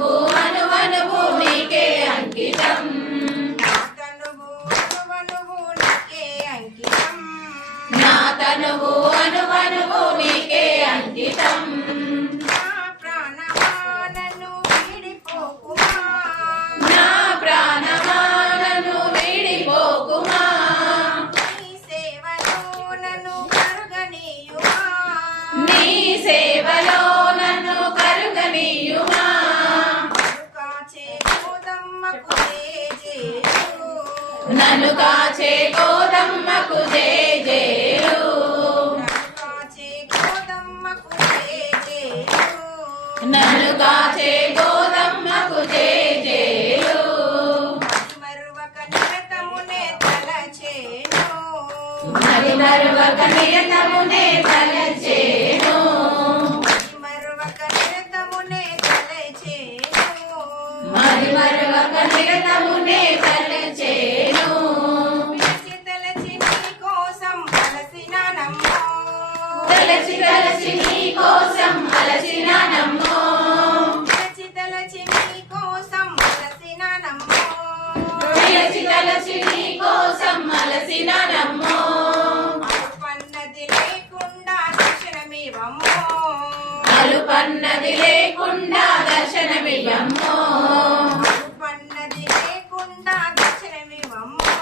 తనువు అనువనువు నీకే అంకితం నా తనువు అనువనువు నీకే అంకితం నా ప్రాణమానను వీడిపోకుమా నీ సేవలో నన్ను కరుగనీయుమా నన్ను కాచే కోదమ్మకు జేజేలు నన్ను కాచే కోదమ్మకు జేజేలు మరి మరువక నిరతమునే తలచేను మరి మరువక నిరతమునే తలచేను తలచి తలచి నీ కోసం అలసినానమ్మో తలచి తలచి నీ కోసం అలసినానమ్మో అలుపన్నది లేకుండా దర్శనమివ్వమ్మో అలుపన్నది లేకుండా దర్శనమివ్వమ్మో అలుపన్నది లేకుండా దర్శనమివ్వమ్మో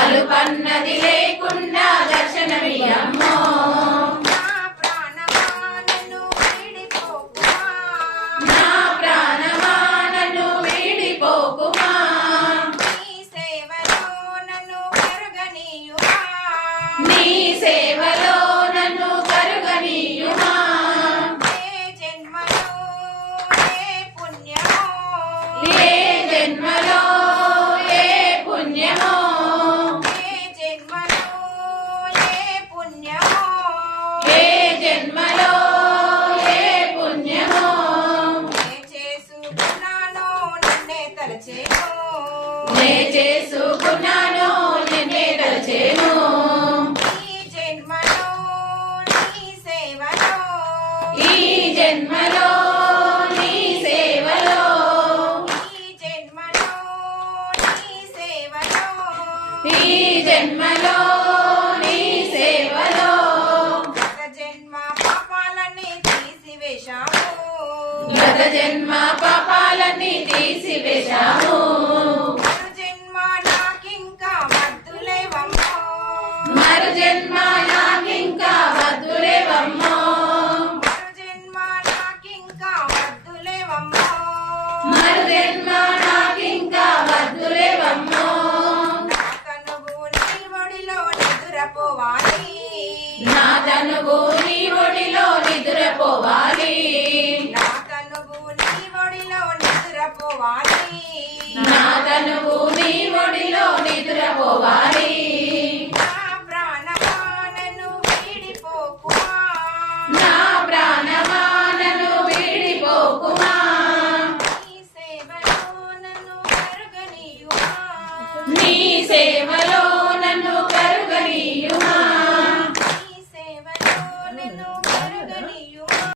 అలుపన్నది లేకుండా దర్శనమివ్వమ్మో నా ప్రాణమానను వీడిపోకుమా నా ప్రాణమానను వీడిపోకుమా నీ సేవలో నన్ను కరుగనీయుమా నీ సేవలో నన్ను కరుగనీయుమా ఏ జన్మలో ఏ పుణ్యమో ఏ జన్మలో ఏ పుణ్యమో ఏ జన్మలో ఏ పుణ్యమో ఏ జన్మలో ఏ పుణ్యమో నే చేసుకున్నానో నిన్నే తలచేను నే చేసుకున్నాను నిన్నే తలచేను ఈ జన్మలో నీ సేవలో ఈ జన్మలో నీ సేవలో ఈ జన్మలో నీ సేవలో ఈ జన్మలో నీ సేవలో గత జన్మ పాపాలన్నీ తీసివేశాము గత జన్మ పాపాలన్నీ తీసివేశాము మరు జన్మ నాకింకా వద్దులేవమ్మో మరు జన్మ నాకింకా వద్దులేవమ్మో మరు జన్మ నాకింకా వద్దులేవమ్మో మరు జన్మ నాకింకా వద్దులేవమ్మో నా తనువు నీ ఒడిలో నిదురపోవాలి నా తనువు నీ ఒడిలో నిదురపోవాలి నా తనువు నీ ఒడిలో నిదురపోవాలి నా తనువు నీ ఒడిలో నిదురపోవాలి నా ప్రాణమానను వీడిపోకుమా నా ప్రాణమానను వీడిపోకుమా నీ సేవలో నన్ను కరుగనీయుమా నీ సేవ